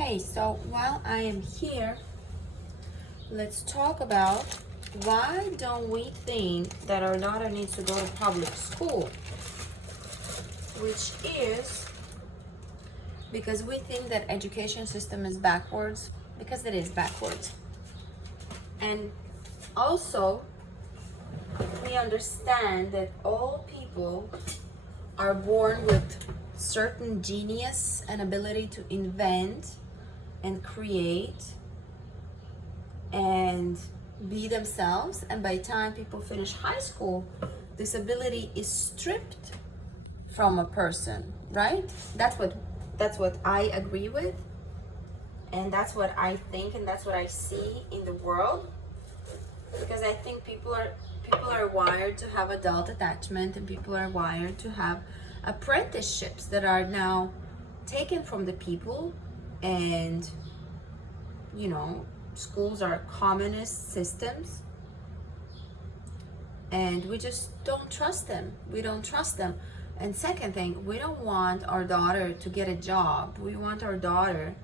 Okay, so while I am here, let's talk about why don't we think that our daughter needs to go to public school, which is because we think that education system is backwards, because it is backwards. And also, we understand that all people are born with certain genius and ability to invent and create and be themselves, and by the time people finish high school, this ability is stripped from a person, right? That's what I agree with, and that's what I think, and that's what I see in the world, because I think people are wired to have adult attachment, and people are wired to have apprenticeships that are now taken from the people. And schools are communist systems, and we just don't trust them. And second thing, we don't want our daughter to get a job. We want our daughter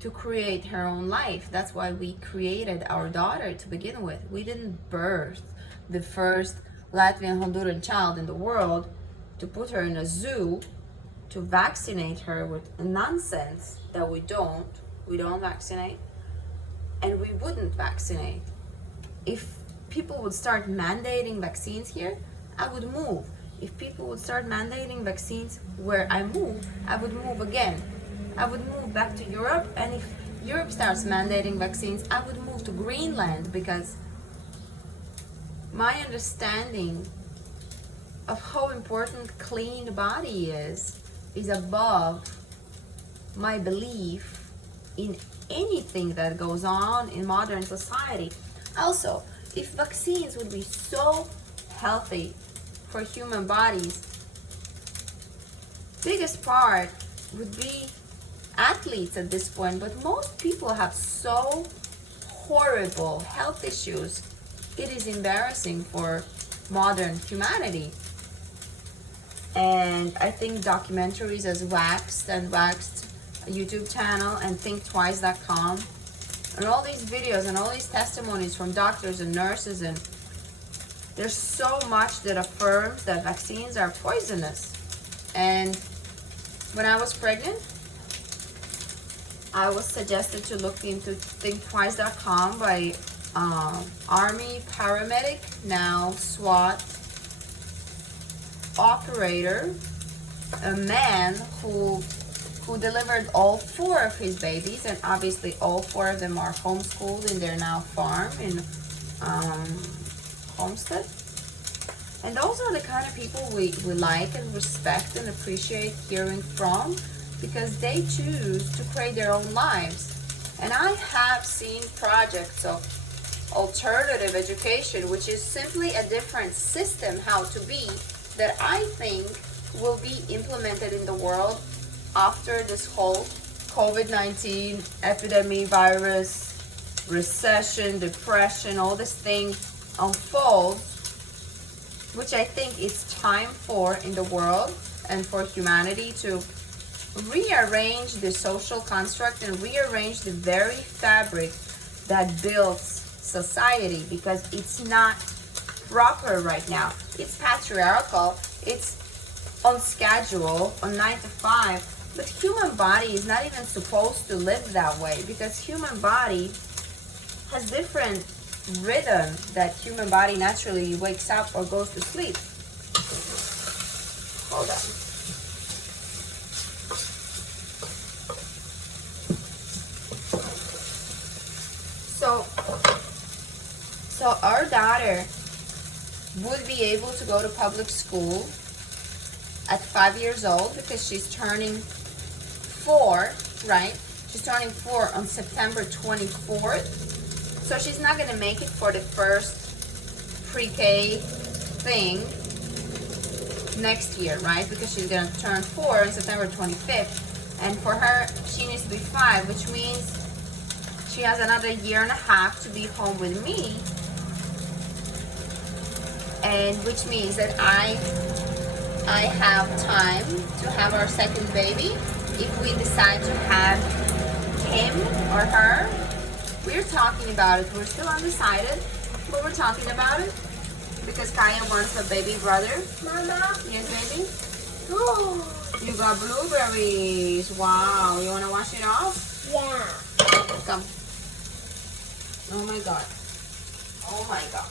to create her own life. That's why we created our daughter to begin with. We didn't birth the first Latvian Honduran child in the world to put her in a zoo to vaccinate her with nonsense that we don't vaccinate, and we wouldn't vaccinate. If people would start mandating vaccines here, I would move. If people would start mandating vaccines where I move, I would move again. I would move back to Europe, and if Europe starts mandating vaccines, I would move to Greenland, because my understanding of how important clean body is above my belief in anything that goes on in modern society. Also, if vaccines would be so healthy for human bodies, biggest part would be athletes at this point, but most people have so horrible health issues. It is embarrassing for modern humanity. And I think documentaries as Waxed YouTube channel and thinktwice.com, and all these videos and all these testimonies from doctors and nurses, and there's so much that affirms that vaccines are poisonous. And when I was pregnant, I was suggested to look into thinktwice.com by Army paramedic, now SWAT operator, a man who delivered all 4 of his babies, and obviously all 4 of them are homeschooled in their now farm in Homestead. And those are the kind of people we like and respect and appreciate hearing from, because they choose to create their own lives. And I have seen projects of alternative education, which is simply a different system how to be, that I think will be implemented in the world after this whole COVID-19 epidemic, virus, recession, depression, all this thing unfolds, which I think it's time for in the world and for humanity to rearrange the social construct and rearrange the very fabric that builds society, because it's not proper right now. It's patriarchal, it's on schedule, on 9 to 5, but human body is not even supposed to live that way, because human body has different rhythm that human body naturally wakes up or goes to sleep. Hold on. So our daughter would be able to go to public school at 5 years old, because she's turning 4, right? She's turning 4 on September 24th. So she's not going to make it for the first pre-K thing next year, right? Because she's going to turn 4 on September 25th. And for her, she needs to be 5, which means she has another year and a half to be home with me. And which means that I have time to have our second baby if we decide to have him or her. We're talking about it. We're still undecided, but we're talking about it because Kaya wants a baby brother. Mama. Yes, baby? Oh. You got blueberries. Wow. You want to wash it off? Yeah. Come. Oh my God. Oh my God.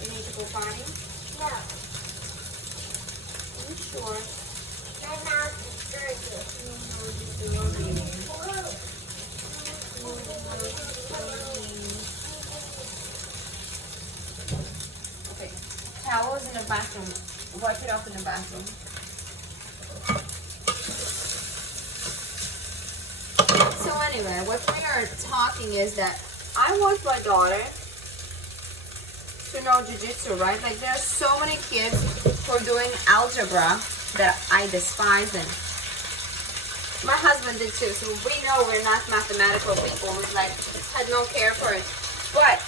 You need to go potty? No. Are you sure? My mouth is dirty. Okay. Towels in the bathroom. Wipe it off in the bathroom. So anyway, what we are talking is that I want my daughter to know jiu-jitsu, right? Like there are so many kids who are doing algebra that I despise them. My husband did too, so we know we're not mathematical people. We like had no care for it. But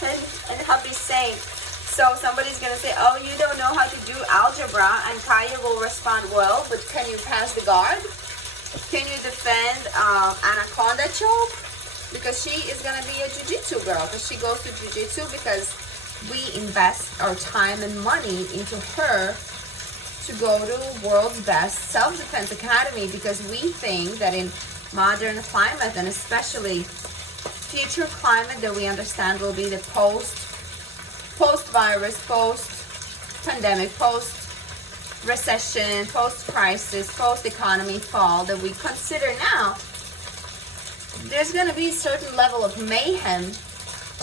and hubby's saying, so somebody's gonna say, oh, you don't know how to do algebra, and Kaya will respond, well, but can you pass the guard? Can you defend anaconda choke? Because she is gonna be a jiu-jitsu girl, because she goes to jiu-jitsu because we invest our time and money into her to go to world's best self-defense academy, because we think that in modern climate, and especially future climate that we understand will be the post-virus, post-pandemic, post-recession, post-crisis, post-economy fall that we consider now, there's going to be a certain level of mayhem.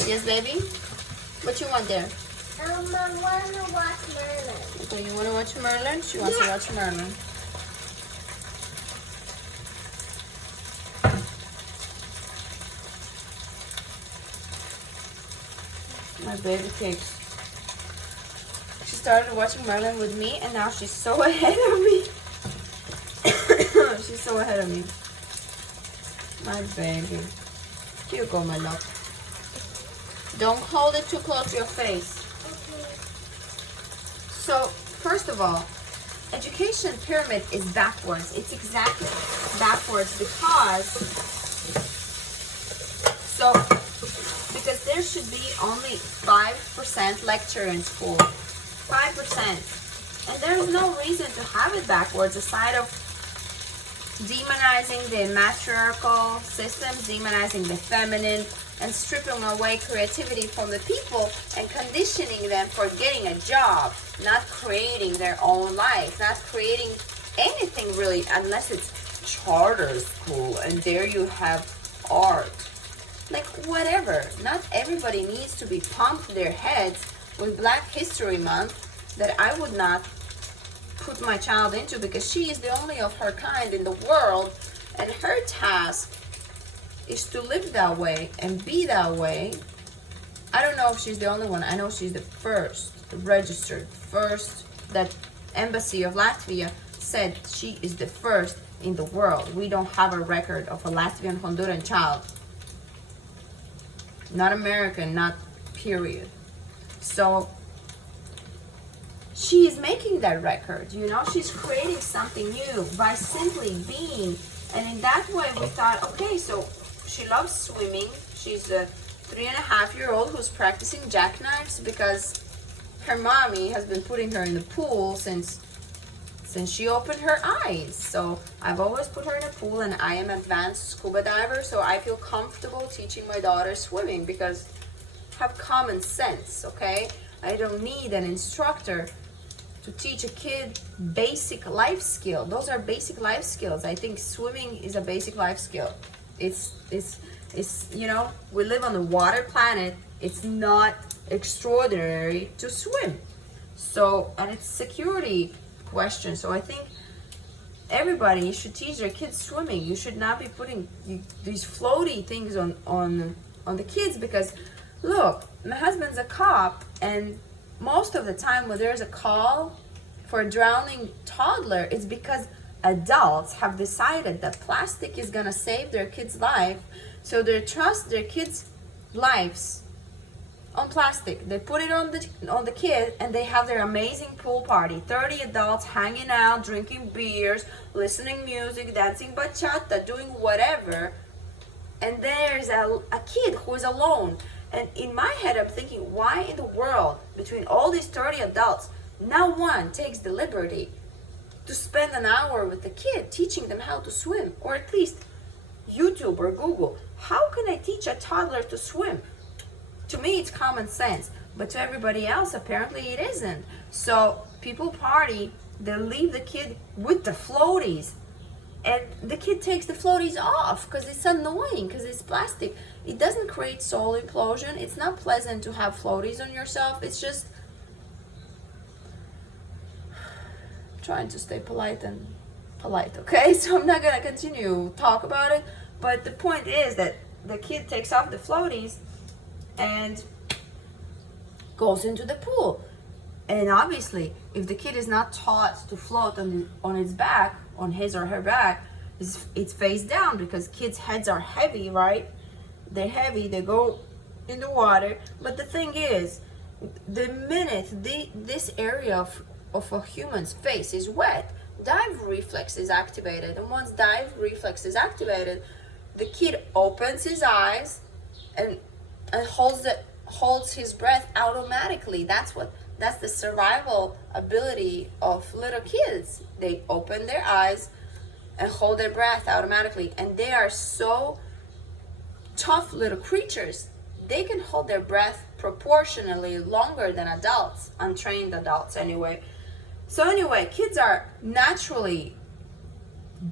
Yes, baby? What you want there? I want to watch Merlin. Okay, you want to watch Merlin? She wants to watch Merlin. My baby cakes. She started watching Merlin with me, and now she's so ahead of me. She's so ahead of me. My baby. Here you go, my love. Don't hold it too close to your face. So, first of all, education pyramid is backwards. It's exactly backwards because there should be only 5% lecture in school. 5%. And there is no reason to have it backwards aside of demonizing the matriarchal systems, demonizing the feminine, and stripping away creativity from the people and conditioning them for getting a job, not creating their own life, not creating anything really, unless it's charter school and there you have art. Like whatever. Not everybody needs to be pumped their heads with Black History Month that I would not put my child into, because she is the only of her kind in the world, and her task is to live that way and be that way. I don't know if she's the only one. I know she's the first registered, first that embassy of Latvia said she is the first in the world. We don't have a record of a Latvian Honduran child. Not American, not period. So she is making that record, you know, she's creating something new by simply being. And in that way we thought, okay, so she loves swimming. She's a 3.5-year-old who's practicing jackknives because her mommy has been putting her in the pool since she opened her eyes. So I've always put her in a pool, and I am an advanced scuba diver, so I feel comfortable teaching my daughter swimming because I have common sense, okay? I don't need an instructor to teach a kid basic life skill. Those are basic life skills. I think swimming is a basic life skill. It's you know, we live on the water planet. It's not extraordinary to swim. So, and it's security question. So I think everybody should teach their kids swimming. You should not be putting these floaty things on the kids, because look, my husband's a cop, and most of the time when there's a call for a drowning toddler, it's because adults have decided that plastic is gonna save their kid's life, so they trust their kids' lives on plastic. They put it on the kid, and they have their amazing pool party. 30 adults hanging out, drinking beers, listening music, dancing bachata, doing whatever. And there's a kid who is alone. And in my head, I'm thinking, why in the world, between all these 30 adults, not one takes the liberty to spend an hour with the kid teaching them how to swim? Or at least YouTube or Google. How can I teach a toddler to swim? To me, it's common sense. But to everybody else, apparently it isn't. So people party, they leave the kid with the floaties. And the kid takes the floaties off because it's annoying, because it's plastic. It doesn't create soul implosion. It's not pleasant to have floaties on yourself. It's just trying to stay polite, okay? So I'm not gonna continue talk about it. But the point is that the kid takes off the floaties and goes into the pool. And obviously, if the kid is not taught to float on its back, on his or her back, it's face down, because kids' heads are heavy, right? They're heavy, they go in the water. But the thing is, the minute this area of a human's face is wet, dive reflex is activated. And once dive reflex is activated, the kid opens his eyes and holds his breath automatically. That's the survival ability of little kids. They open their eyes and hold their breath automatically. And they are so tough little creatures. They can hold their breath proportionally longer than adults, untrained adults anyway. So anyway, kids are naturally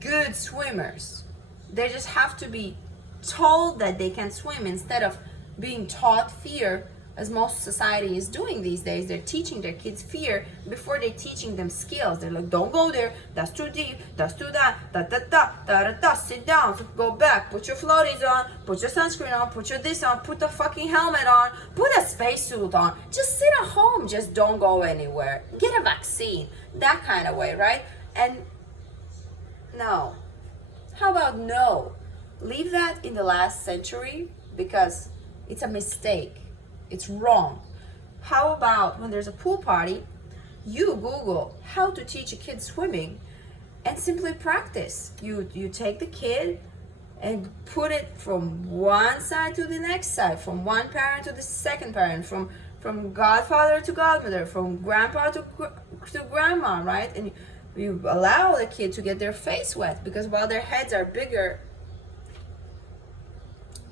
good swimmers. They just have to be told that they can swim instead of being taught fear, as most society is doing these days. They're teaching their kids fear before they're teaching them skills. They're like, don't go there, that's too deep, that's too that, da, sit down, go back, put your floaties on, put your sunscreen on, put your this on, put the fucking helmet on, put a spacesuit on, just sit at home, just don't go anywhere, get a vaccine, that kind of way, right? And no. How about no? Leave that in the last century, because it's a mistake. It's wrong. How about when there's a pool party, you Google how to teach a kid swimming and simply practice. You take the kid and put it from one side to the next side, from one parent to the second parent, from godfather to godmother, from grandpa to grandma, right? And you allow the kid to get their face wet, because while their heads are bigger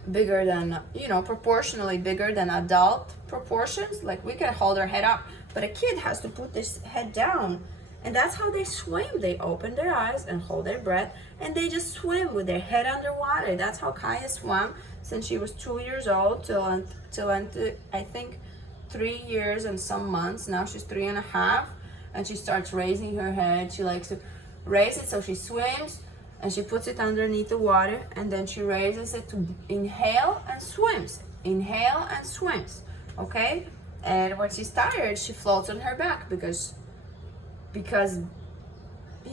than, proportionally bigger than adult proportions, like we can hold our head up, but a kid has to put this head down. And that's how they swim. They open their eyes and hold their breath, and they just swim with their head underwater. That's how Kaya swam since she was 2 years old till I think 3 years and some months. Now she's 3.5, and she starts raising her head. She likes to raise it, so she swims and she puts it underneath the water, and then she raises it to inhale and swims. Inhale and swims, okay? And when she's tired, she floats on her back, because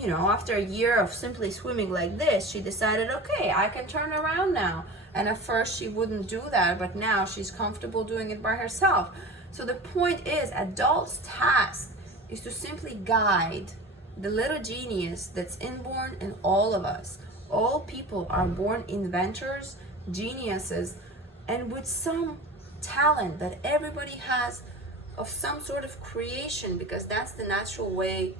after a year of simply swimming like this, she decided, okay, I can turn around now. And at first she wouldn't do that, but now she's comfortable doing it by herself. So the point is, adults' task is to simply guide the little genius that's inborn in all of us. All people are born inventors, geniuses, and with some talent that everybody has of some sort of creation, because that's the natural way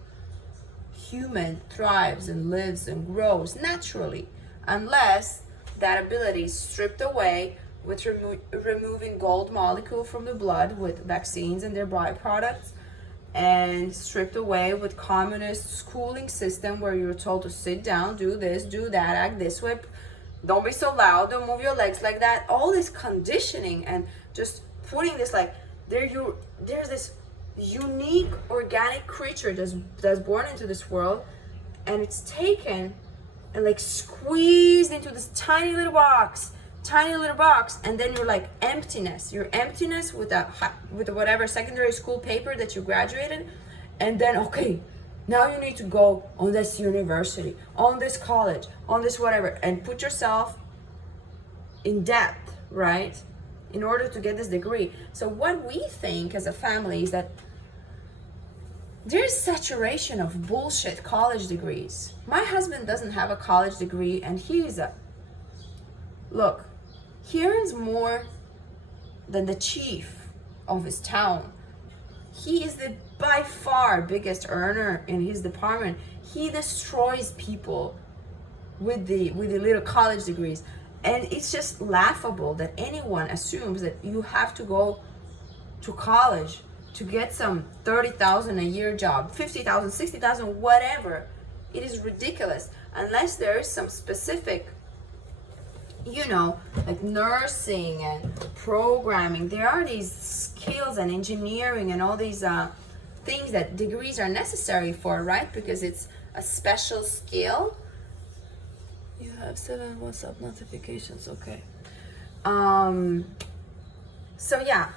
human thrives and lives and grows naturally, unless that ability is stripped away with removing gold molecule from the blood with vaccines and their byproducts, and stripped away with communist schooling system where you're told to sit down, do this, do that, act this way, don't be so loud, don't move your legs like that. All this conditioning and just putting this, like, there's this unique organic creature that's born into this world, and it's taken and like squeezed into this tiny little box, and then you're like emptiness. You're emptiness with whatever secondary school paper that you graduated, and then okay, now you need to go on this university, on this college, on this whatever, and put yourself in depth, right? in order to get this degree. So what we think as a family is that there's saturation of bullshit college degrees. My husband doesn't have a college degree, and look, he earns more than the chief of his town. He is the by far biggest earner in his department. He destroys people with the little college degrees. And it's just laughable that anyone assumes that you have to go to college to get some 30,000 a year job, 50,000, 60,000, whatever. It is ridiculous. Unless there is some specific, like nursing and programming. There are these skills and engineering and all these things that degrees are necessary for, right? Because it's a special skill. You have 7 WhatsApp notifications, okay. So yeah,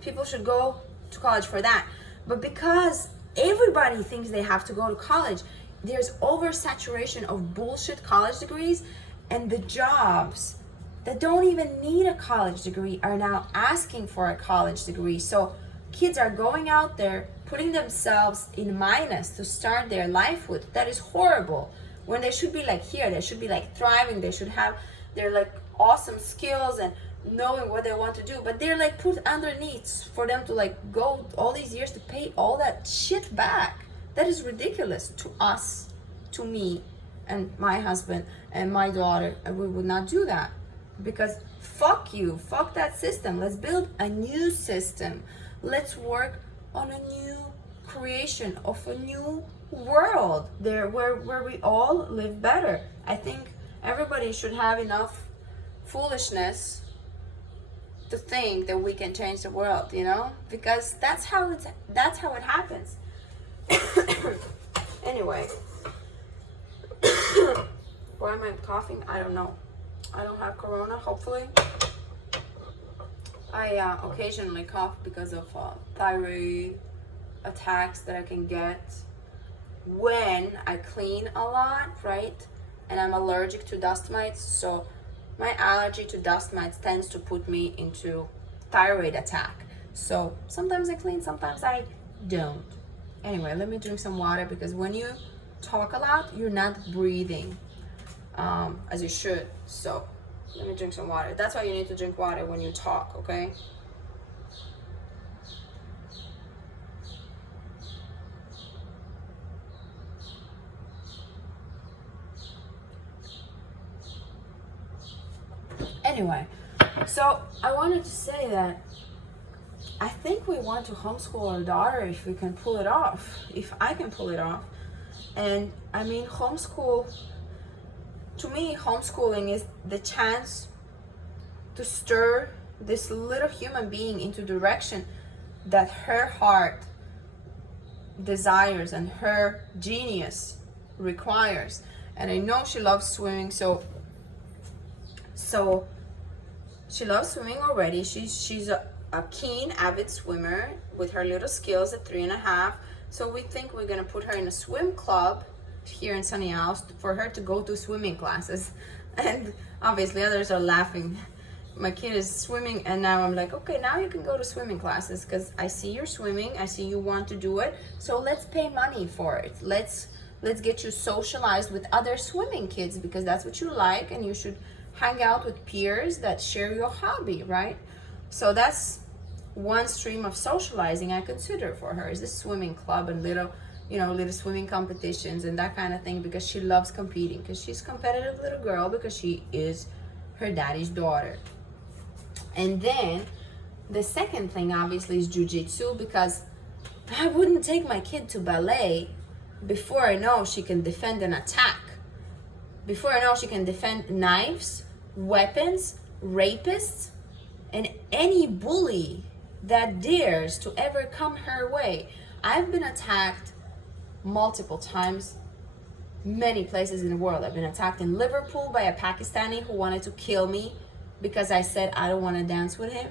people should go to college for that. But because everybody thinks they have to go to college, there's oversaturation of bullshit college degrees, and the jobs that don't even need a college degree are now asking for a college degree. So kids are going out there, putting themselves in minus to start their life with. That is horrible. When they should be like here, they should be like thriving, they should have their like awesome skills and knowing what they want to do, but they're like put underneath for them to like go all these years to pay all that shit back. That is ridiculous to us, to me and my husband and my daughter, and we would not do that because fuck you, fuck that system. Let's build a new system. Let's work on a new creation of a new world there where we all live better. I think everybody should have enough foolishness to think that we can change the world, because that's how it happens. Anyway, why am I coughing? I don't know. I don't have corona, hopefully. I occasionally cough because of thyroid attacks that I can get when I clean a lot, right? And I'm allergic to dust mites, so my allergy to dust mites tends to put me into thyroid attack. So sometimes I clean, sometimes I don't. Anyway, let me drink some water, because when you talk a lot, you're not breathing as you should. So let me drink some water. That's why you need to drink water when you talk, okay? Anyway, so I wanted to say that I think we want to homeschool our daughter if we can pull it off, if I can pull it off. And I mean, to me, homeschooling is the chance to stir this little human being into direction that her heart desires and her genius requires. And I know she loves swimming, so she loves swimming already. She's a keen, avid swimmer with her little skills at 3.5. So we think we're gonna put her in a swim club here in Sunny House for her to go to swimming classes. And obviously others are laughing. My kid is swimming, and now I'm like, okay, now you can go to swimming classes because I see you're swimming, I see you want to do it. So let's pay money for it. Let's get you socialized with other swimming kids, because that's what you like, and you should hang out with peers that share your hobby, right? So that's one stream of socializing I consider for her, is this swimming club and little swimming competitions and that kind of thing, because she loves competing, because she's a competitive little girl, because she is her daddy's daughter. And then the second thing obviously is jujitsu, because I wouldn't take my kid to ballet before I know she can defend an attack, before I know she can defend knives, weapons, rapists, and any bully that dares to ever come her way. I've been attacked multiple times, many places in the world. I've been attacked in Liverpool by a Pakistani who wanted to kill me because I said I don't want to dance with him.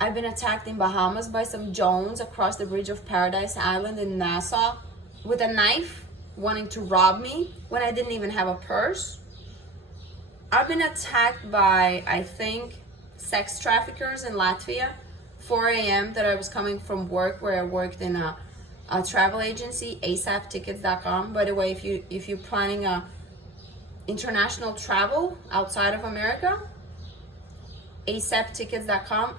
I've been attacked in Bahamas by some Jones across the bridge of Paradise Island in Nassau with a knife, wanting to rob me when I didn't even have a purse. I've been attacked by, I think, sex traffickers in Latvia. 4 a.m. that I was coming from work where I worked in a travel agency, asaptickets.com. By the way, if you're planning a international travel outside of America, asaptickets.com.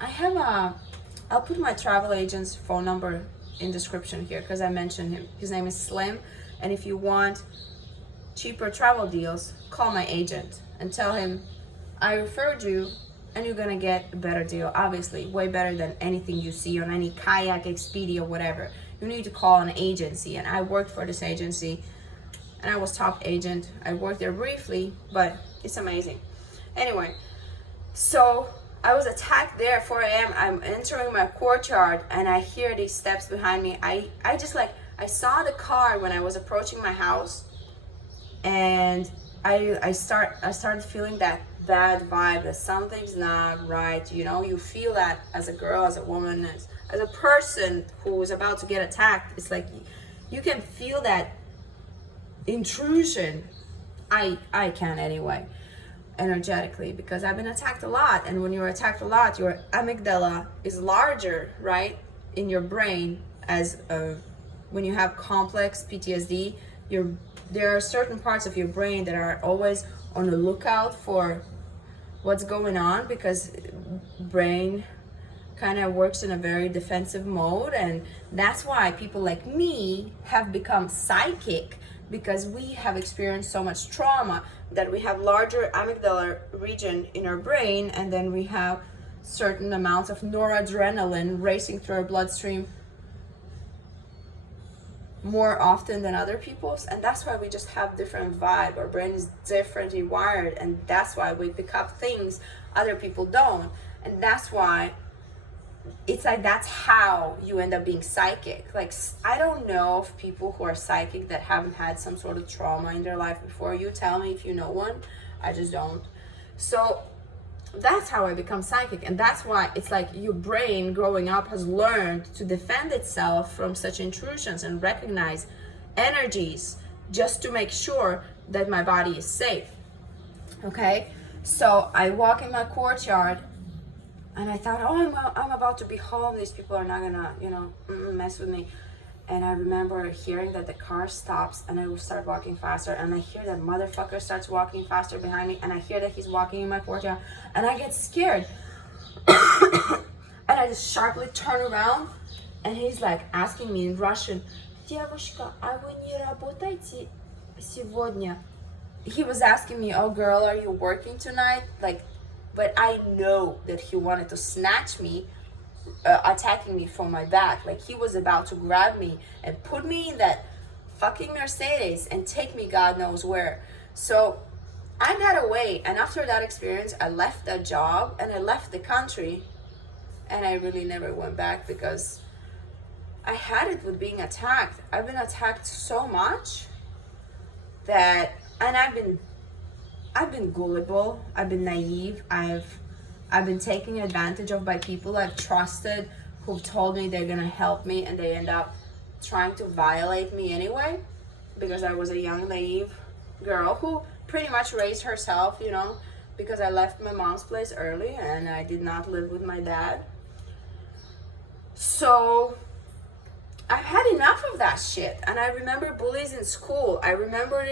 I'll put my travel agent's phone number in description here because I mentioned him. His name is Slim, and if you want cheaper travel deals, call my agent and tell him I referred you, and you're gonna get a better deal. Obviously, way better than anything you see on any Kayak, Expedia, whatever. You need to call an agency, and I worked for this agency, and I was top agent. I worked there briefly, but it's amazing. Anyway, so I was attacked there at 4 a.m. I'm entering my courtyard, and I hear these steps behind me. I just like, I saw the car when I was approaching my house, and I started feeling that bad vibe that something's not right. You know, you feel that as a girl, as a woman, as a person who is about to get attacked. It's like you can feel that intrusion. I can anyway, energetically, because I've been attacked a lot. And when you're attacked a lot, your amygdala is larger, right, in your brain. As when you have complex PTSD, there are certain parts of your brain that are always on the lookout for what's going on, because brain kind of works in a very defensive mode. And that's why people like me have become psychic, because we have experienced so much trauma that we have larger amygdala region in our brain, and then we have certain amounts of noradrenaline racing through our bloodstream more often than other people's, and that's why we just have different vibe. Our brain is differently wired, and that's why we pick up things other people don't. And that's why it's like, that's how you end up being psychic. Like, I don't know of people who are psychic that haven't had some sort of trauma in their life before. You tell me if you know one. I just don't. So that's how I become psychic. And that's why it's like your brain growing up has learned to defend itself from such intrusions and recognize energies just to make sure that my body is safe. Okay, so I walk in my courtyard, and I thought, oh, I'm about to be home. These people are not gonna, mess with me. And I remember hearing that the car stops, and I will start walking faster, and I hear that motherfucker starts walking faster behind me, and I hear that he's walking in my courtyard, and I get scared. And I just sharply turn around, and he's like asking me in Russian, "Девушка, а вы не работаете сегодня?" He was asking me, "Oh girl, are you working tonight?" Like, but I know that he wanted to snatch me, attacking me from my back. Like, he was about to grab me and put me in that fucking Mercedes and take me God knows where. So I got away, and after that experience, I left that job and I left the country, and I really never went back, because I had it with being attacked. I've been attacked so much that, and I've been gullible, I've been naive, I've been taken advantage of by people I've trusted, who've told me they're gonna help me, and they end up trying to violate me anyway, because I was a young, naive girl who pretty much raised herself, because I left my mom's place early and I did not live with my dad. So I've had enough of that shit. And I remember bullies in school. I remember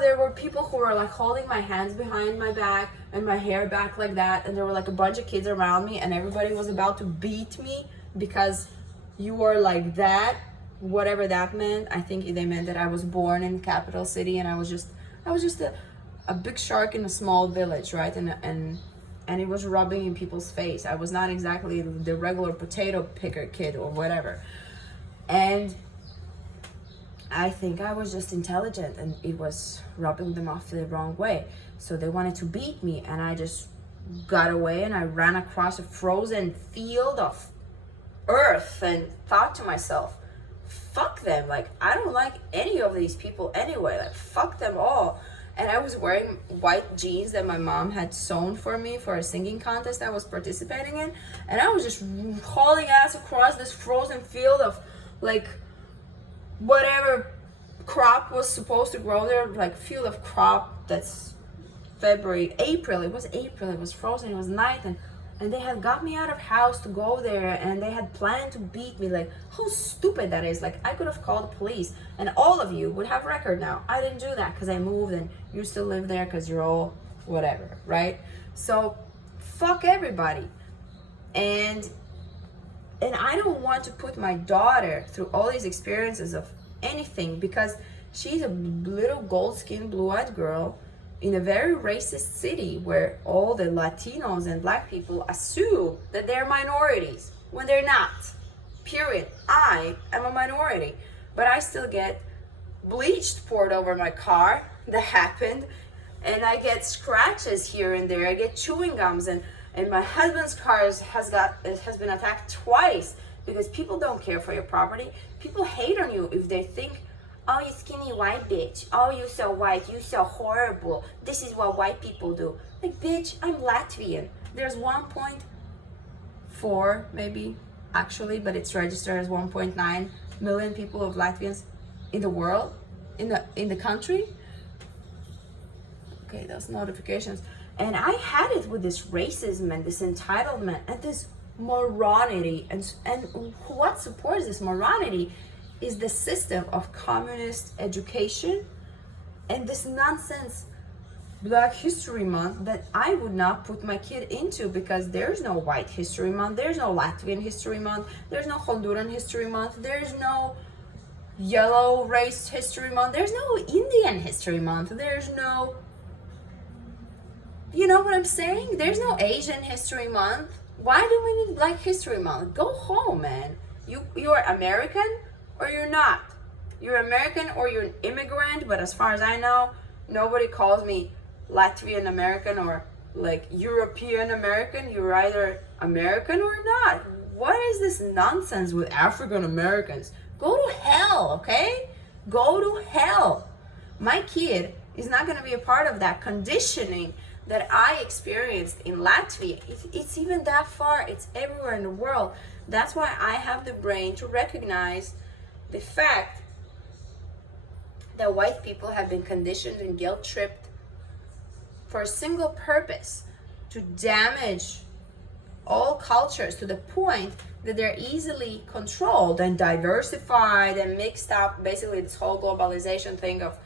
there were people who were like holding my hands behind my back and my hair back like that, and there were like a bunch of kids around me, and everybody was about to beat me because you were like that, whatever that meant. I think they meant that I was born in capital city, and I was just a big shark in a small village, right? And it was rubbing in people's face. I was not exactly the regular potato picker kid or whatever. And I think I was just intelligent, and it was rubbing them off the wrong way. So they wanted to beat me, and I just got away, and I ran across a frozen field of earth and thought to myself, fuck them. Like, I don't like any of these people anyway. Like, fuck them all. And I was wearing white jeans that my mom had sewn for me for a singing contest I was participating in. And I was just hauling ass across this frozen field of like whatever crop was supposed to grow there, like field of crop that's February, April, it was frozen, it was night, and they had got me out of house to go there, and they had planned to beat me. Like, how stupid that is. Like, I could have called the police, and all of you would have record now. I didn't do that because I moved, and you still live there because you're all whatever, right? So fuck everybody. And I don't want to put my daughter through all these experiences of anything, because she's a little gold-skinned, blue-eyed girl in a very racist city where all the Latinos and black people assume that they're minorities when they're not. Period. I am a minority, but I still get bleach poured over my car. That happened. And I get scratches here and there. I get chewing gums, and my husband's car has been attacked twice because people don't care for your property. People hate on you if they think, oh, you skinny white bitch. Oh, you so white. You so horrible. This is what white people do. Like, bitch, I'm Latvian. There's 1.4 maybe, actually, but it's registered as 1.9 million people of Latvians in the world, in the country. Okay, those notifications. And I had it with this racism and this entitlement and this morality. And what supports this morality is the system of communist education and this nonsense Black History Month that I would not put my kid into, because there's no White History Month, there's no Latvian History Month, there's no Honduran History Month, there's no Yellow Race History Month, there's no Indian History Month, there's no, you know what I'm saying? There's no Asian History Month. Why do we need Black History Month? Go home, man. You're American or you're not. You're American or you're an immigrant, but as far as I know, nobody calls me Latvian American or like European American. You're either American or not. What is this nonsense with African Americans? Go to hell, okay? Go to hell. My kid is not going to be a part of that conditioning that I experienced in Latvia. It's even that far. It's everywhere in the world. That's why I have the brain to recognize the fact that white people have been conditioned and guilt-tripped for a single purpose: to damage all cultures to the point that they're easily controlled and diversified and mixed up. Basically, this whole globalization thing of,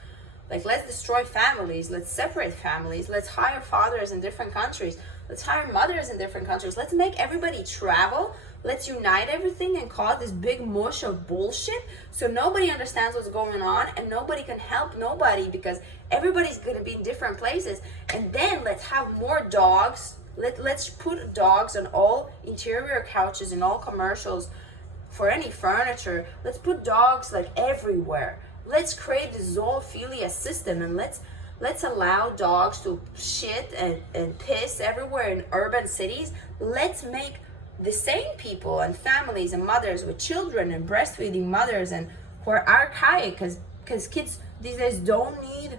like, let's destroy families, let's separate families, let's hire fathers in different countries, let's hire mothers in different countries, let's make everybody travel, let's unite everything and cause this big mush of bullshit so nobody understands what's going on and nobody can help nobody because everybody's going to be in different places. And then let's have more dogs. Let's put dogs on all interior couches in all commercials for any furniture. Let's put dogs like everywhere. Let's create the zoophilia system, and let's allow dogs to shit and piss everywhere in urban cities. Let's make the same people and families and mothers with children and breastfeeding mothers and who are archaic, because kids these days don't need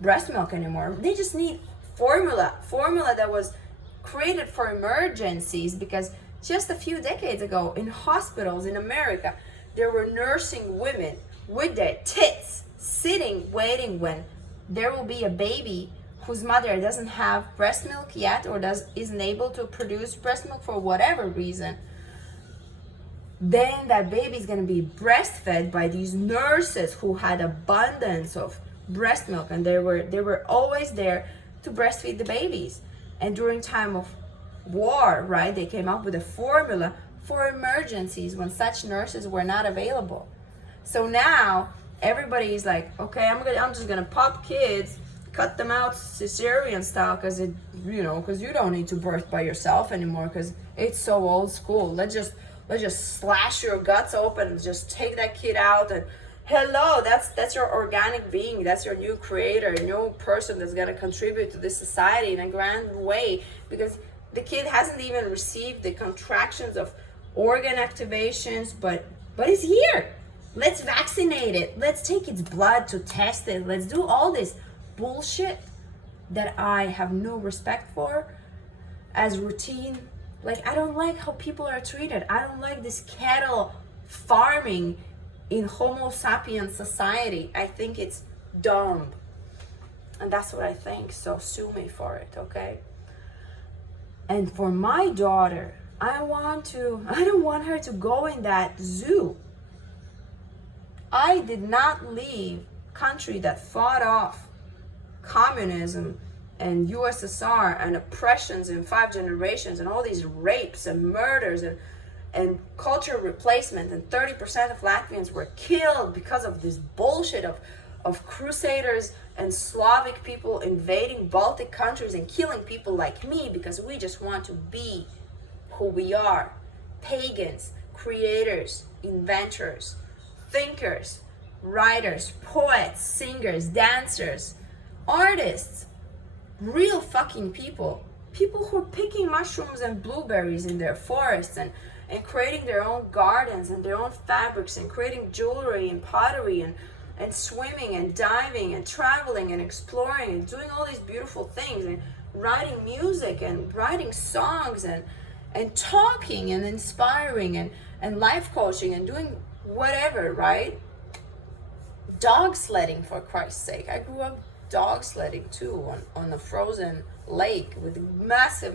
breast milk anymore. They just need formula that was created for emergencies, because just a few decades ago in hospitals in America there were nursing women with their tits sitting waiting when there will be a baby whose mother doesn't have breast milk yet or isn't able to produce breast milk for whatever reason. Then that baby is going to be breastfed by these nurses who had abundance of breast milk, and they were always there to breastfeed the babies. And during time of war, right, they came up with a formula for emergencies when such nurses were not available. So now everybody is like, okay, I'm just gonna pop kids, cut them out cesarean style, because you don't need to birth by yourself anymore, because it's so old school. Let's just slash your guts open and just take that kid out, and hello, that's your organic being, that's your new creator, a new person that's gonna contribute to this society in a grand way, because the kid hasn't even received the contractions of organ activations, but it's here. Let's vaccinate it. Let's take its blood to test it. Let's do all this bullshit that I have no respect for as routine. Like, I don't like how people are treated. I don't like this cattle farming in Homo sapiens society. I think it's dumb. And that's what I think, so sue me for it, okay? And for my daughter, I don't want her to go in that zoo. I did not leave country that fought off communism and USSR and oppressions in 5 generations and all these rapes and murders and cultural replacement, and 30% of Latvians were killed because of this bullshit of crusaders and Slavic people invading Baltic countries and killing people like me because we just want to be who we are. Pagans, creators, inventors, thinkers, writers, poets, singers, dancers, artists, real fucking people who are picking mushrooms and blueberries in their forests and creating their own gardens and their own fabrics and creating jewelry and pottery and swimming and diving and traveling and exploring and doing all these beautiful things and writing music and writing songs and talking and inspiring and life coaching and doing whatever, right? Dog sledding, for Christ's sake. I grew up dog sledding too on a frozen lake with massive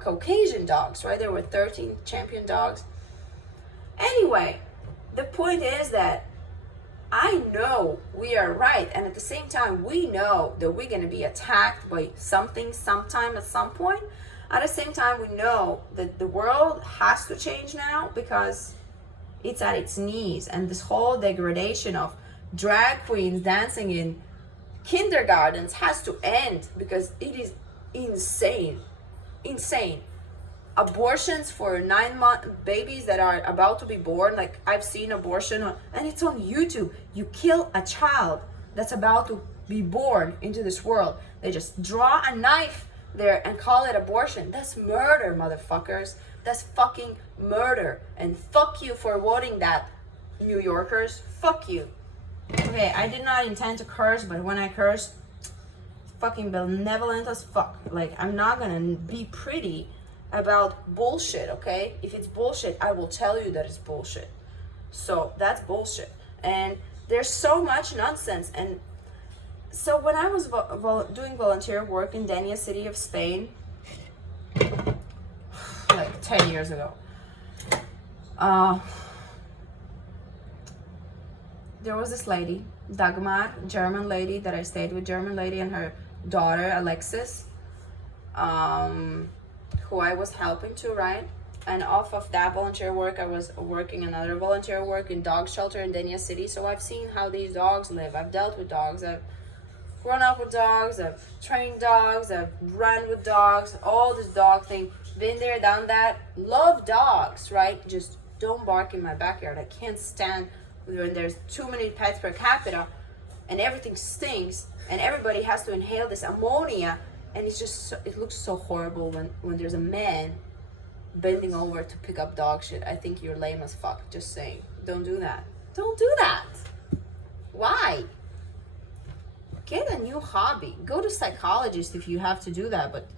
Caucasian dogs, right? There were 13 champion dogs. Anyway, the point is that I know we are right, and at the same time we know that we're going to be attacked by something sometime at some point. At the same time, we know that the world has to change now because it's at its knees, and this whole degradation of drag queens dancing in kindergartens has to end because it is insane. Abortions for 9-month babies that are about to be born, like I've seen abortion and it's on YouTube. You kill a child that's about to be born into this world. They just draw a knife there and call it abortion. That's murder, motherfuckers. That's fucking murder. And fuck you for voting that, New Yorkers. Fuck you. Okay, I did not intend to curse, but when I curse, fucking benevolent as fuck. Like, I'm not gonna be pretty about bullshit, okay? If it's bullshit, I will tell you that it's bullshit. So that's bullshit. And there's so much nonsense. And so when I was doing volunteer work in Denia city of Spain, like 10 years ago, there was this lady, Dagmar, German lady that I stayed with, German lady, and her daughter, Alexis, who I was helping to, right? And off of that volunteer work, I was working another volunteer work in dog shelter in Denia city. So I've seen how these dogs live. I've dealt with dogs. I've grown up with dogs. I've trained dogs. I've run with dogs. All this dog thing. Been there, done that. Love dogs, right? Just don't bark in my backyard. I can't stand when there's too many pets per capita and everything stinks and everybody has to inhale this ammonia, and it's just so, it looks so horrible when there's a man bending over to pick up dog shit. I think you're lame as fuck. Just saying, don't do that. Don't do that. Why? Get a new hobby. Go to psychologist if you have to do that, but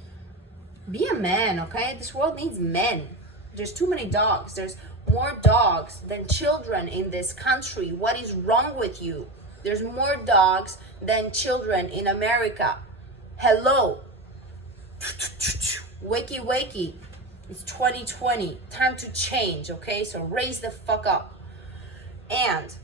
be a man, okay? This world needs men. There's too many dogs. There's more dogs than children in this country. What is wrong with you? There's more dogs than children in America. Hello. Wakey, wakey. It's 2020. Time to change, okay? So raise the fuck up. And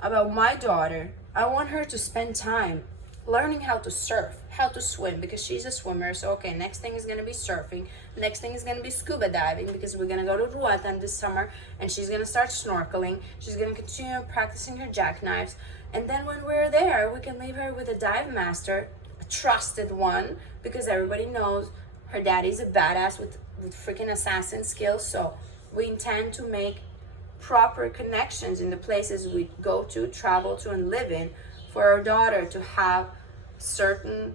about my daughter, I want her to spend time learning how to surf, how to swim, because she's a swimmer. So, okay, next thing is going to be surfing. Next thing is going to be scuba diving, because we're going to go to Ruatan this summer, and she's going to start snorkeling. She's going to continue practicing her jackknives. And then when we're there, we can leave her with a dive master, a trusted one, because everybody knows her daddy's a badass with freaking assassin skills. So we intend to make proper connections in the places we go to, travel to, and live in, for our daughter to have certain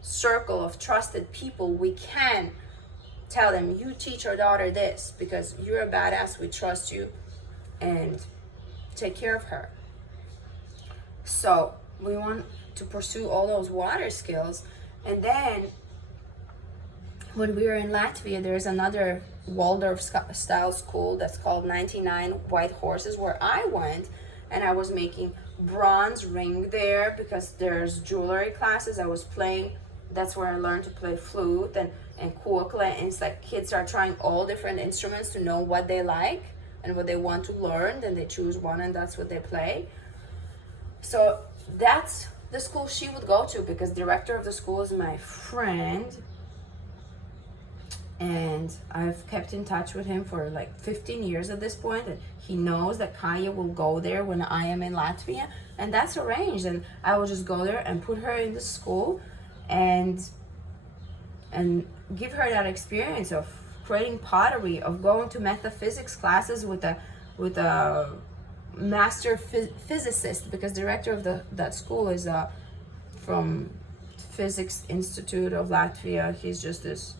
circle of trusted people. We can tell them, you teach our daughter this because you're a badass, we trust you, and take care of her. So we want to pursue all those water skills. And then when we were in Latvia, there's another Waldorf style school that's called 99 White Horses, where I went and I was making bronze ring there because there's jewelry classes. I was playing, that's where I learned to play flute and kukla, and it's like kids are trying all different instruments to know what they like and what they want to learn, then they choose one and that's what they play. So that's the school she would go to because the director of the school is my friend, and I've kept in touch with him for like 15 years at this point, and he knows that Kaya will go there when I am in Latvia, and that's arranged, and I will just go there and put her in the school and give her that experience of creating pottery, of going to metaphysics classes with a master physicist, because the director of that school is from Physics Institute of Latvia. He's just this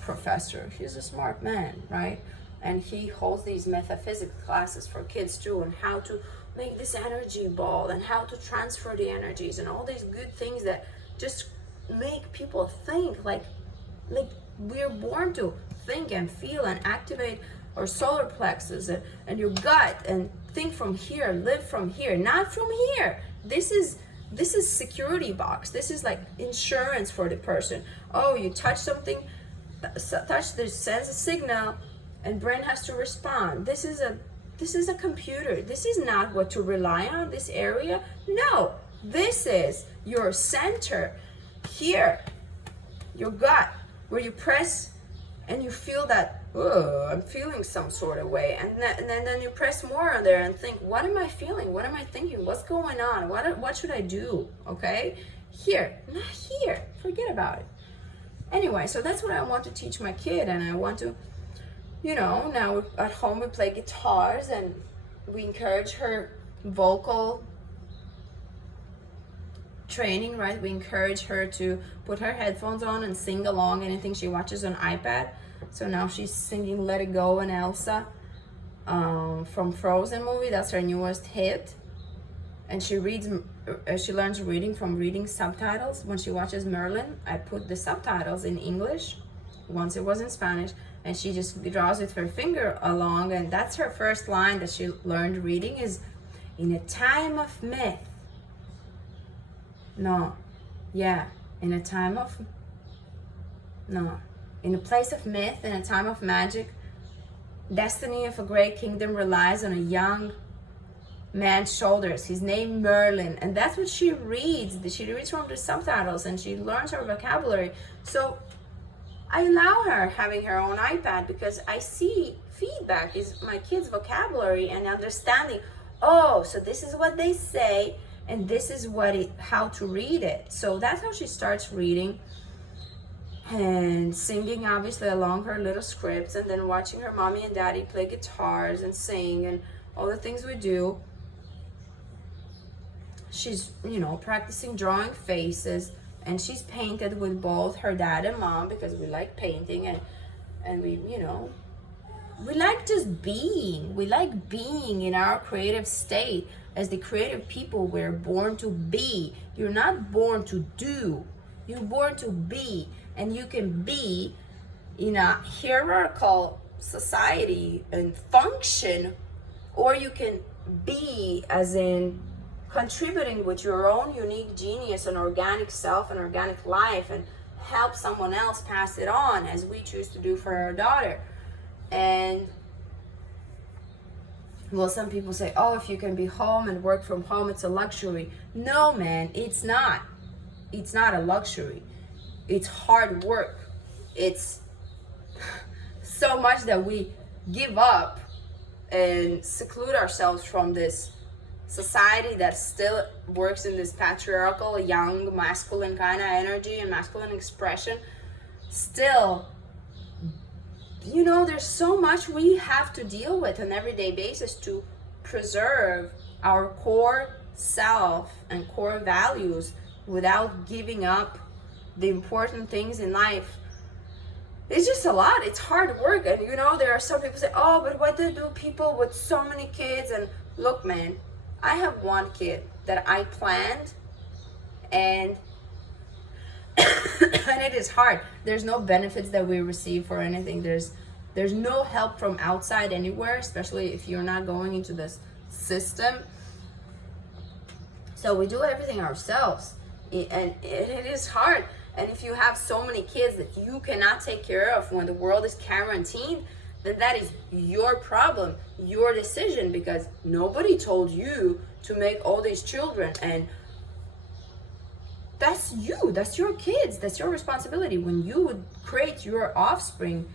professor. He's a smart man, right? And he holds these metaphysics classes for kids too, and how to make this energy ball and how to transfer the energies and all these good things that just make people think like we're born to think and feel and activate our solar plexus and your gut, and think from here, live from here, not from here. This is security box. This is like insurance for the person. Oh, you touch something, touch this, sends a signal, and brain has to respond. This is a computer. This is not what to rely on, this area. No, this is your center here, your gut, where you press and you feel that, oh, I'm feeling some sort of way, and then you press more on there and think, what am I feeling? What am I thinking? What's going on? What should I do? Okay, here, not here. Forget about it. Anyway, so that's what I want to teach my kid, and I want to, now at home we play guitars and we encourage her vocal training, right? We encourage her to put her headphones on and sing along anything she watches on iPad. So now she's singing Let It Go and Elsa from Frozen movie. That's her newest hit. And she learns reading from reading subtitles. When she watches Merlin, I put the subtitles in English. Once it was in Spanish, and she just draws with her finger along, and that's her first line that she learned reading is, in a time of myth. In a place of myth, in a time of magic, destiny of a great kingdom relies on a young man's shoulders. His name Merlin, and that's what she reads. She reads from the subtitles, and she learns her vocabulary. So I allow her having her own iPad because I see feedback is my kids' vocabulary and understanding. Oh, so this is what they say, and this is how to read it. So that's how she starts reading and singing, obviously, along her little scripts, and then watching her mommy and daddy play guitars and sing and all the things we do. She's, practicing drawing faces, and she's painted with both her dad and mom because we like painting, and we like just being. We like being in our creative state. As the creative people, we're born to be. You're not born to do. You're born to be. And you can be in a hierarchical society and function, or you can be as in contributing with your own unique genius and organic self and organic life, and help someone else pass it on, as we choose to do for our daughter. And well, some people say, oh, if you can be home and work from home, it's a luxury. No, man, it's not. It's not a luxury. It's hard work. It's so much that we give up and seclude ourselves from this society that still works in this patriarchal, young, masculine kind of energy and masculine expression. Still, there's so much we have to deal with on an everyday basis to preserve our core self and core values without giving up the important things in life. It's just a lot. It's hard work. And there are some people say, oh, but what do people with so many kids? And look, man, I have one kid that I planned, and and it is hard. There's no benefits that we receive for anything. There's no help from outside anywhere, especially if you're not going into this system. So we do everything ourselves, and it is hard. And if you have so many kids that you cannot take care of when the world is quarantined, then that is your problem, your decision, because nobody told you to make all these children. And that's you, that's your kids, that's your responsibility. When you would create your offspring,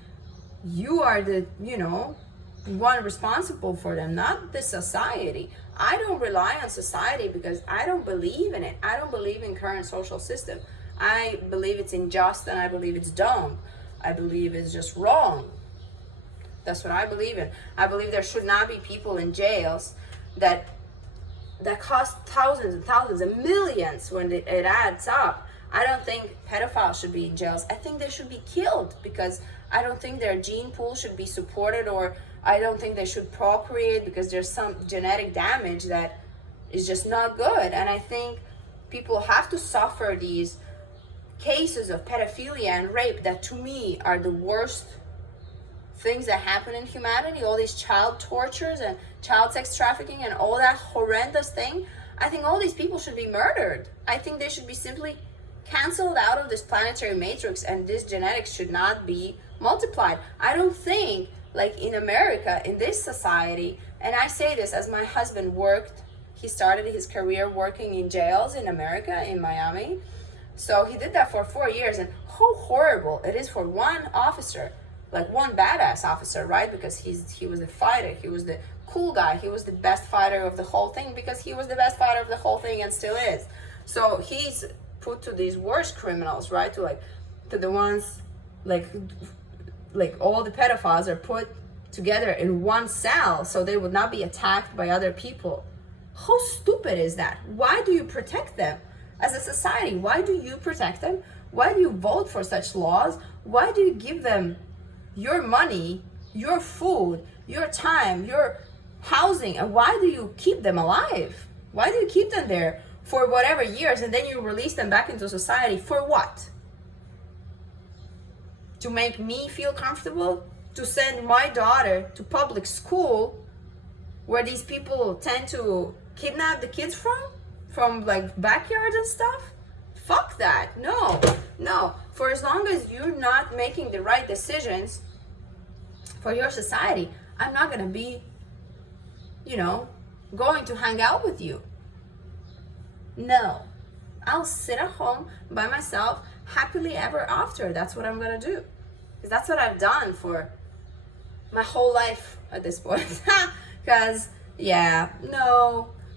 you are the, one responsible for them, not the society. I don't rely on society because I don't believe in it. I don't believe in current social system. I believe it's unjust, and I believe it's dumb. I believe it's just wrong. That's what I believe in. I believe there should not be people in jails that cost thousands and thousands and millions when it adds up. I don't think pedophiles should be in jails. I think they should be killed, because I don't think their gene pool should be supported, or I don't think they should procreate because there's some genetic damage that is just not good. And I think people have to suffer these cases of pedophilia and rape that, to me, are the worst things that happen in humanity. All these child tortures and child sex trafficking and all that horrendous thing. I think all these people should be murdered. I think they should be simply canceled out of this planetary matrix, and this genetics should not be multiplied. I don't think, like in America, in this society, and I say this as my husband worked, he started his career working in jails in America, in Miami. So he did that for 4 years, and how horrible it is for one officer, like one badass officer, right? Because he was a fighter, he was the cool guy, he was the best fighter of the whole thing, because he was the best fighter of the whole thing and still is. So he's put to these worst criminals, right? To the ones like all the pedophiles are put together in one cell so they would not be attacked by other people. How stupid is that? Why do you protect them as a society? Why do you protect them? Why do you vote for such laws? Why do you give them your money, your food, your time, your housing, and why do you keep them alive? Why do you keep them there for whatever years, and then you release them back into society for what? To make me feel comfortable? To send my daughter to public school where these people tend to kidnap the kids from like backyards and stuff? Fuck that. No. For as long as you're not making the right decisions for your society, I'm not gonna be, going to hang out with you. No. I'll sit at home by myself happily ever after. That's what I'm gonna do. Because that's what I've done for my whole life at this point. Because,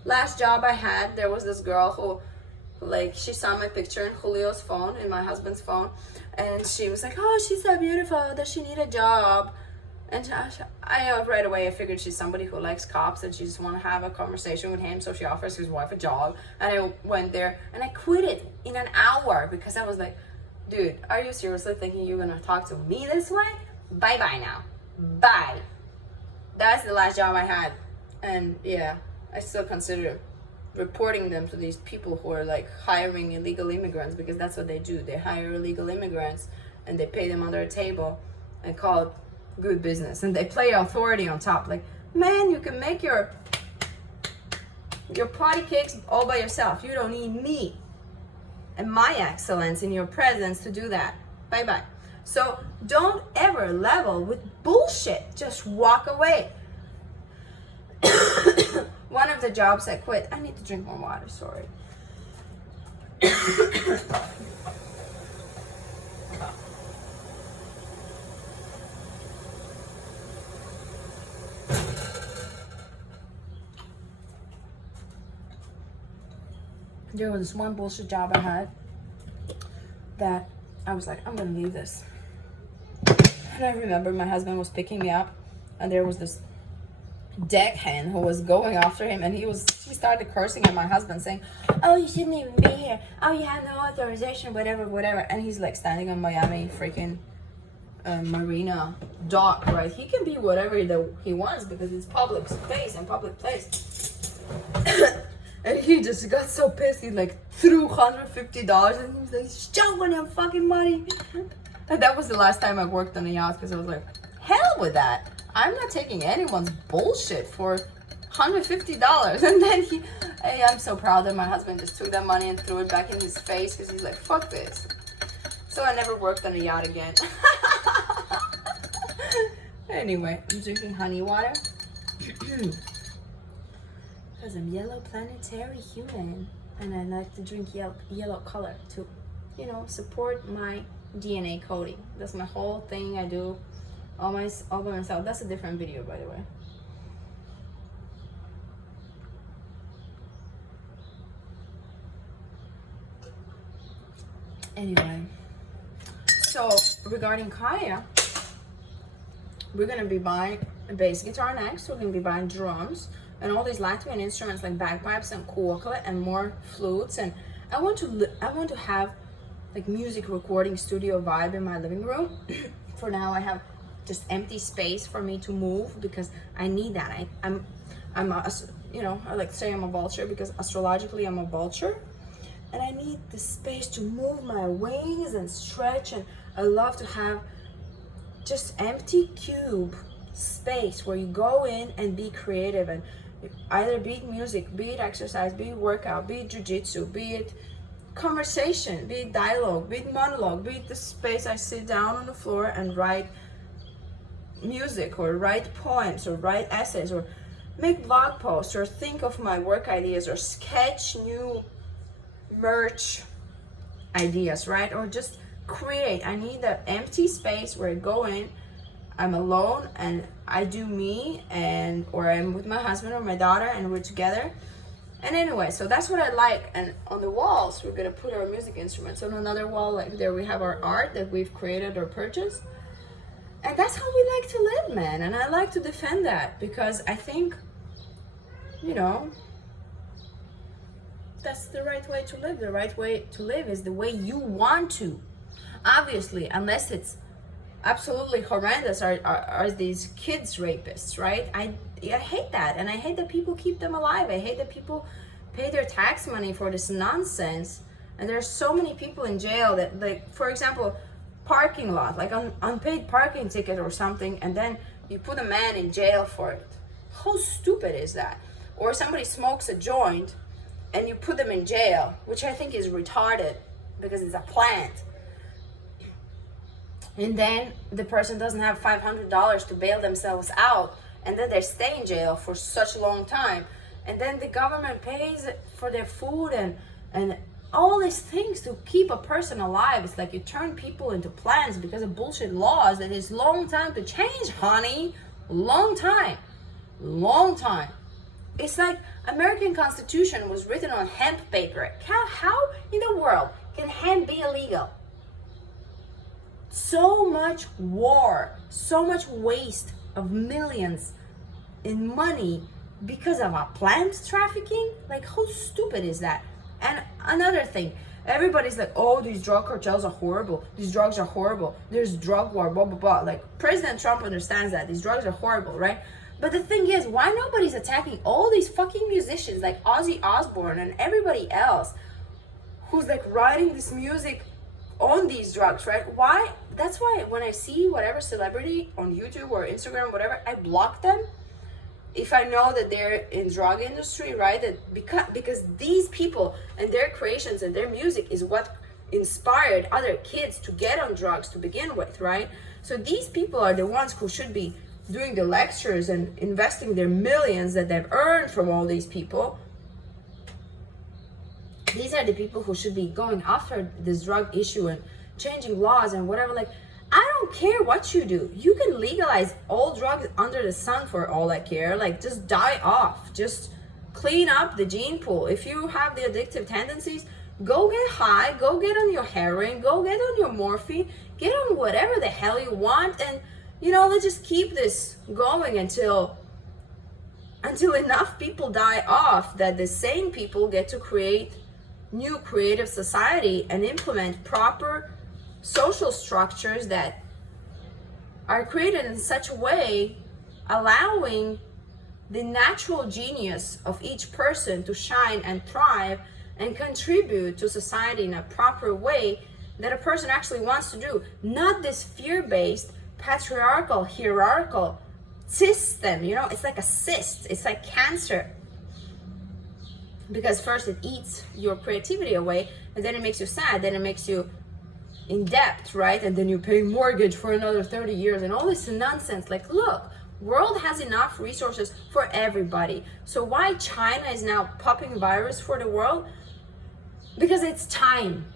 last job I had, there was this girl who, she saw my picture in Julio's phone, in my husband's phone, and she was like, oh, she's so beautiful, does she need a job? And I right away, I figured she's somebody who likes cops and she just want to have a conversation with him, so she offers his wife a job. And I went there and I quit it in an hour because I was like, dude, are you seriously thinking you're gonna talk to me this way? Bye now. Bye. That's the last job I had. And I still consider reporting them to these people who are hiring illegal immigrants, because that's what they do. They hire illegal immigrants and they pay them under a table and call it good business, and they play authority on top. Man, you can make your potty cakes all by yourself. You don't need me and my excellence in your presence to do that. Bye. So don't ever level with bullshit. Just walk away. One of the jobs I quit, I need to drink more water, sorry. There was this one bullshit job I had that I was like, I'm gonna leave this. And I remember my husband was picking me up, and there was this deckhand who was going after him, and he started cursing at my husband, saying, oh, you shouldn't even be here, oh, you have no authorization, whatever. And he's standing on Miami freaking marina dock, right? He can be whatever he wants because it's public space and public place. And he just got so pissed, he threw $150 and he was like, show me your fucking money. And that was the last time I worked on a yacht, because I was like, hell with that. I'm not taking anyone's bullshit for $150. And then hey, I'm so proud that my husband just took that money and threw it back in his face because he's like, fuck this. So I never worked on a yacht again. Anyway, I'm drinking honey water. Because I'm yellow planetary human. And I like to drink yellow color to, you know, support my DNA coding. That's my whole thing. I do all by myself. That's a different video, by the way. Anyway, so regarding Kaya, we're gonna be buying a bass guitar next. We're gonna be buying drums and all these Latvian instruments like bagpipes and kokle and more flutes. And I want to have like music recording studio vibe in my living room. For now, I have just empty space for me to move because I need that. I'm a, you know, I like to say I'm a vulture because astrologically I'm a vulture. And I need the space to move my wings and stretch. And I love to have just empty cube space where you go in and be creative, and either be it music, be it exercise, be it workout, be it jujitsu, be it conversation, be it dialogue, be it monologue, be it the space I sit down on the floor and write music or write poems or write essays or make blog posts or think of my work ideas or sketch new merch ideas, right? Or just create. I need that empty space where I go in, I'm alone and I do me, and or I'm with my husband or my daughter and we're together. And anyway, so that's what I like. And on the walls we're gonna put our music instruments. On another wall like there we have our art that we've created or purchased. And that's how we like to live, man. And I like to defend that because I think, you know, that's the right way to live. The right way to live is the way you want to. Obviously, unless it's absolutely horrendous, are these kids rapists, right? I hate that. And I hate that people keep them alive. I hate that people pay their tax money for this nonsense. And there's so many people in jail that, like, for example, parking lot, like an unpaid parking ticket or something, and then you put a man in jail for it. How stupid is that? Or somebody smokes a joint and you put them in jail, which I think is retarded because it's a plant. And then the person doesn't have $500 to bail themselves out, and then they stay in jail for such a long time. And then the government pays for their food and all these things to keep a person alive. It's like you turn people into plants because of bullshit laws that is long time to change, honey. Long time. It's like American Constitution was written on hemp paper. How in the world can hemp be illegal? So much war, so much waste of millions in money because of a plant trafficking? Like, how stupid is that? And another thing, everybody's like, oh, these drug cartels are horrible. These drugs are horrible. There's drug war, blah, blah, blah. Like, President Trump understands that. These drugs are horrible, right? But the thing is, why nobody's attacking all these fucking musicians like Ozzy Osbourne and everybody else who's like writing this music on these drugs, right? Why? That's why when I see whatever celebrity on YouTube or Instagram, whatever, I block them. If I know that they're in drug industry, right? That because these people and their creations and their music is what inspired other kids to get on drugs to begin with, right? So these people are the ones who should be doing the lectures and investing their millions that they've earned from all these people. These are the people who should be going after this drug issue and changing laws and whatever. Like, I don't care what you do. You can legalize all drugs under the sun for all I care. Like, just die off. Just clean up the gene pool. If you have the addictive tendencies, go get high. Go get on your heroin. Go get on your morphine. Get on whatever the hell you want. And, you know, let's just keep this going until enough people die off that the sane people get to create new creative society and implement proper social structures that are created in such a way allowing the natural genius of each person to shine and thrive and contribute to society in a proper way that a person actually wants to do. Not this fear-based, patriarchal, hierarchical system, you know, it's like a cyst, it's like cancer. Because first it eats your creativity away, and then it makes you sad, then it makes you in debt, right? And then you pay mortgage for another 30 years and all this nonsense. Like, look, world has enough resources for everybody. So why China is now popping virus for the world? Because it's time.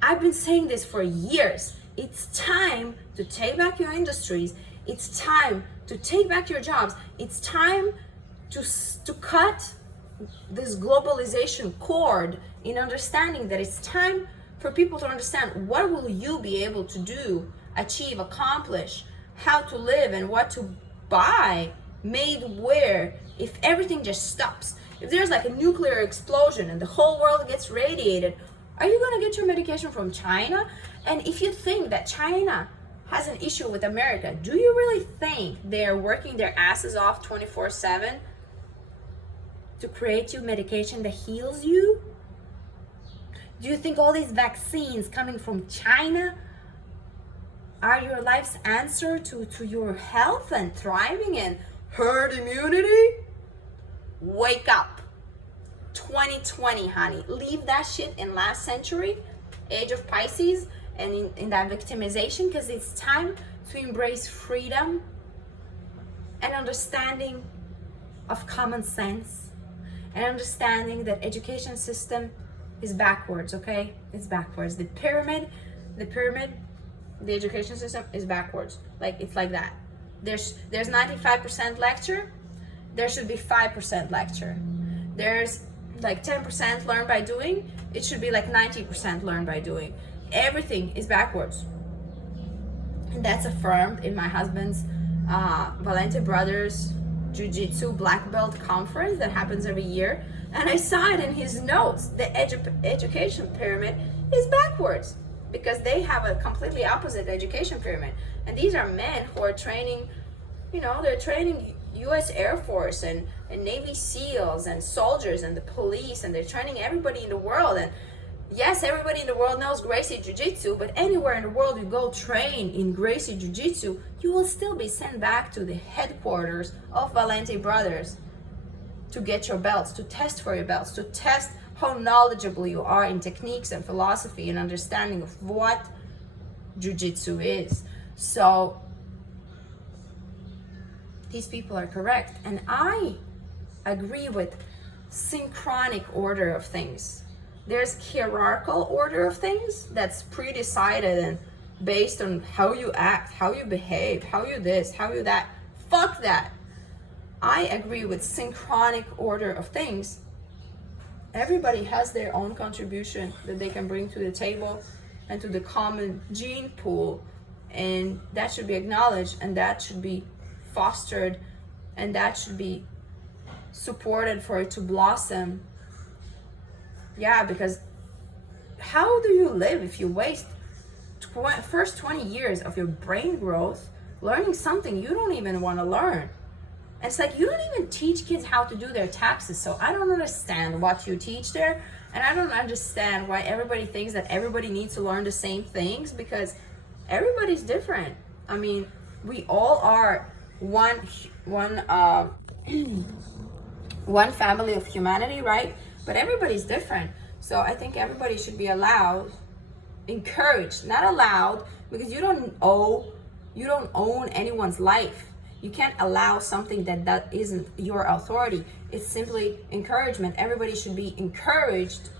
I've been saying this for years. It's time to take back your industries. It's time to take back your jobs. It's time to cut this globalization cord, in understanding that it's time for people to understand what will you be able to do, achieve, accomplish, how to live, and what to buy, made where, if everything just stops. If there's like a nuclear explosion and the whole world gets radiated, are you going to get your medication from China? And if you think that China has an issue with America, do you really think they're working their asses off 24/7 to create you medication that heals you? Do you think all these vaccines coming from China are your life's answer to your health and thriving and herd immunity? Wake up. 2020, honey. Leave that shit in last century, age of Pisces, and in that victimization, because it's time to embrace freedom and understanding of common sense, and understanding that education system is backwards, okay? It's backwards. The pyramid, the education system is backwards. Like, it's like that. There's 95% lecture. There should be 5% lecture. There's like 10% learn by doing. It should be like 90% learn by doing. Everything is backwards. And that's affirmed in my husband's Valente Brothers Jiu-Jitsu Black Belt conference that happens every year. And I saw it in his notes. The education pyramid is backwards because they have a completely opposite education pyramid. And these are men who are training, you know, they're training U.S. Air Force and Navy SEALs and soldiers and the police, and they're training everybody in the world. And yes, everybody in the world knows Gracie Jiu-Jitsu, but anywhere in the world you go train in Gracie Jiu-Jitsu, you will still be sent back to the headquarters of Valente Brothers to get your belts, to test for your belts, to test how knowledgeable you are in techniques and philosophy and understanding of what Jiu-Jitsu is. So these people are correct. And I agree with synchronic order of things. There's hierarchical order of things that's pre-decided and based on how you act, how you behave, how you this, how you that. Fuck that. I agree with synchronic order of things. Everybody has their own contribution that they can bring to the table and to the common gene pool, and that should be acknowledged, and that should be fostered, and that should be supported for it to blossom. Yeah, because how do you live if you waste first 20 years of your brain growth learning something you don't even want to learn? And it's like, you don't even teach kids how to do their taxes. So I don't understand what you teach there. And I don't understand why everybody thinks that everybody needs to learn the same things, because everybody's different. I mean, we all are one family of humanity, right? But everybody's different. So I think everybody should be allowed, encouraged, not allowed, because you don't own anyone's life. You can't allow something that isn't your authority. It's simply encouragement. Everybody should be encouraged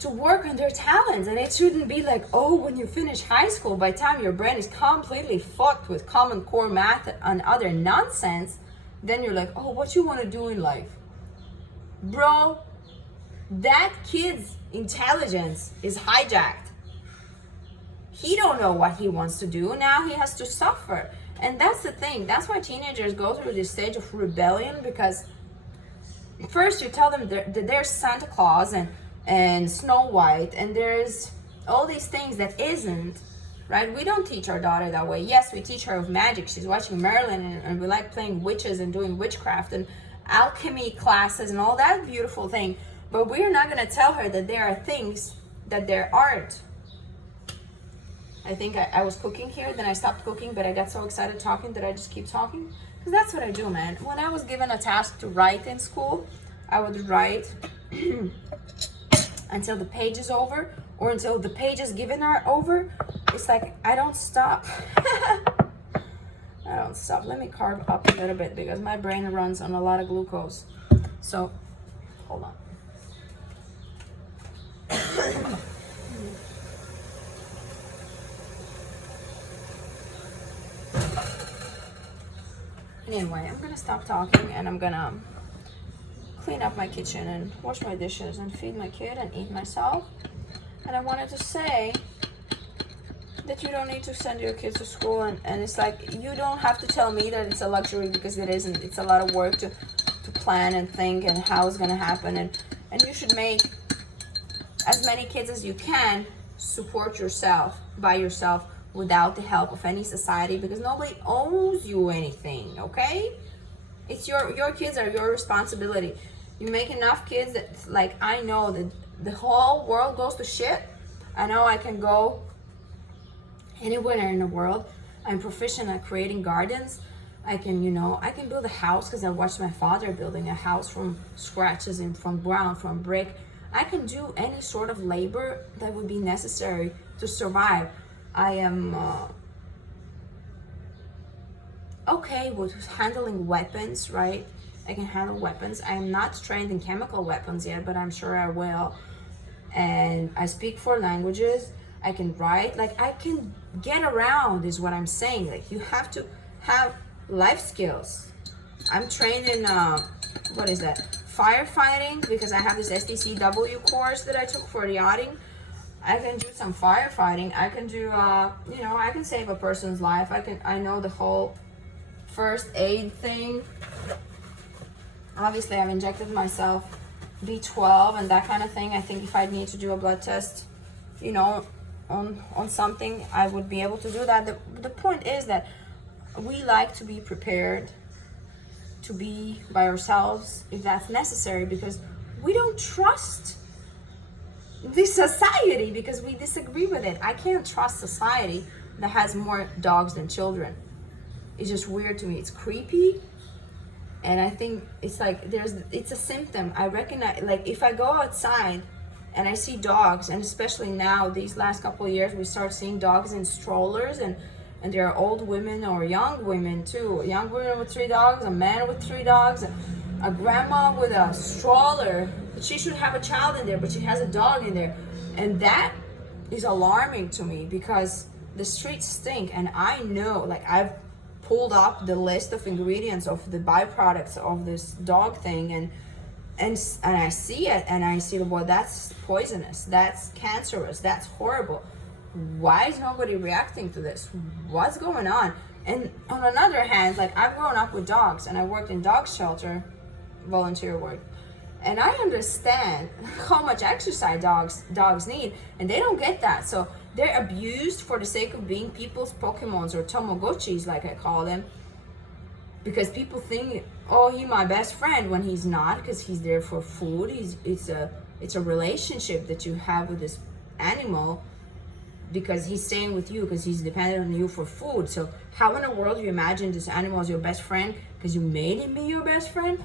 to work on their talents. And it shouldn't be like, oh, when you finish high school, by the time your brain is completely fucked with Common Core math and other nonsense, then you're like, oh, what you want to do in life? Bro, that kid's intelligence is hijacked. He don't know what he wants to do. Now he has to suffer. And that's the thing. That's why teenagers go through this stage of rebellion, because first you tell them that there's Santa Claus and Snow White, and there's all these things that isn't, right? We don't teach our daughter that way. Yes, we teach her of magic. She's watching Merlin, and we like playing witches and doing witchcraft and alchemy classes and all that beautiful thing. But we're not going to tell her that there are things that there aren't. I think I was cooking here, then I stopped cooking, but I got so excited talking that I just keep talking. Because that's what I do, man. When I was given a task to write in school, I would write until the page is over, or until the pages given are over. It's like, I don't stop. I don't stop. Let me carb up a little bit because my brain runs on a lot of glucose. So, hold on. Anyway, I'm gonna stop talking and I'm gonna clean up my kitchen and wash my dishes and feed my kid and eat myself. And I wanted to say that you don't need to send your kids to school, and it's like, you don't have to tell me that it's a luxury, because it isn't. It's a lot of work to plan and think and how it's gonna happen, and you should make as many kids as you can support yourself by yourself without the help of any society, because nobody owes you anything, okay? It's your kids are your responsibility. You make enough kids that, like, I know that the whole world goes to shit. I know I can go anywhere in the world. I'm proficient at creating gardens. I can, I can build a house because I watched my father building a house from scratches and from ground, from brick. I can do any sort of labor that would be necessary to survive. I am okay with handling weapons, right? I can handle weapons. I am not trained in chemical weapons yet, but I'm sure I will. And I speak 4 languages. I can write. Like, I can get around is what I'm saying. Like, you have to have life skills. I'm trained in, firefighting, because I have this STCW course that I took for yachting. I can do some firefighting. I can do, I can save a person's life. I know the whole first aid thing. Obviously, I've injected myself B12 and that kind of thing. I think if I need to do a blood test, on something, I would be able to do that. The point is that we like to be prepared to be by ourselves if that's necessary, because we don't trust this society, because we disagree with it. I can't trust society that has more dogs than children. It's just weird to me. It's creepy. And I think it's like it's a symptom. I recognize, like, if I go outside and I see dogs, and especially now, these last couple of years, we start seeing dogs in strollers, and there are old women or young women too. A young woman with 3 dogs, a man with 3 dogs, a grandma with a stroller. She should have a child in there, but she has a dog in there. And that is alarming to me, because the streets stink. And I know, like, I've pulled up the list of ingredients of the byproducts of this dog thing, and I see it, and I see, well, that's poisonous, that's cancerous, that's horrible. Why is nobody reacting to this? What's going on? And on another hand, like, I've grown up with dogs, and I worked in dog shelter, volunteer work, and I understand how much exercise dogs need, and they don't get that. So they're abused for the sake of being people's Pokemons, or Tamagotchis, like I call them, because people think, oh, he's my best friend, when he's not, because he's there for food. It's a relationship that you have with this animal, because he's staying with you, because he's dependent on you for food. So how in the world do you imagine this animal as your best friend because you made him be your best friend?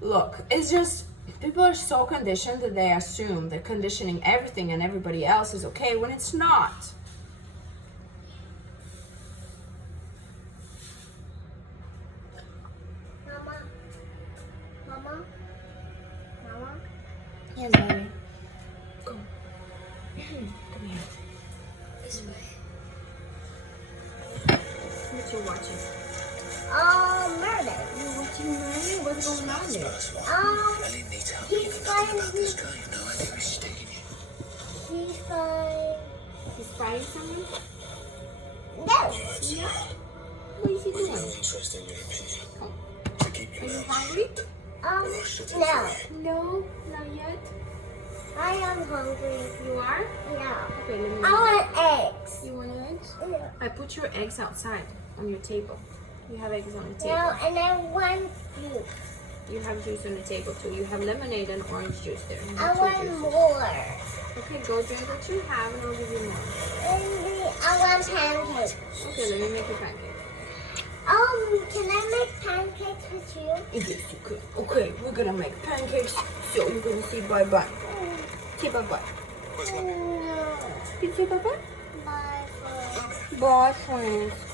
Look, it's just, people are so conditioned that they assume that conditioning everything and everybody else is okay when it's not. Mama? Yes, baby. Come. Come here. This way. What you watching? Murder. You're watching murder? What's going on there? He's fighting. He's fighting someone? No. Yeah? What is he doing? Interested in your opinion. Are you hungry? No. No, not yet. I am hungry. You are? Yeah. Okay, let me. I want eggs. You want eggs? Yeah. I put your eggs outside on your table. You have eggs on the table. No, and I want juice. You have juice on the table too. You have lemonade and orange juice there. You I have two want juices. more. Okay, go drink what you have and I'll give you more. I want pancakes. Okay, let me make you pancakes. Can I make pancakes with you? Yes, you could. Okay, we're gonna make pancakes. So you're gonna say bye-bye. Say bye-bye. No. Did you say bye-bye? Bye, friends. Bye, friends.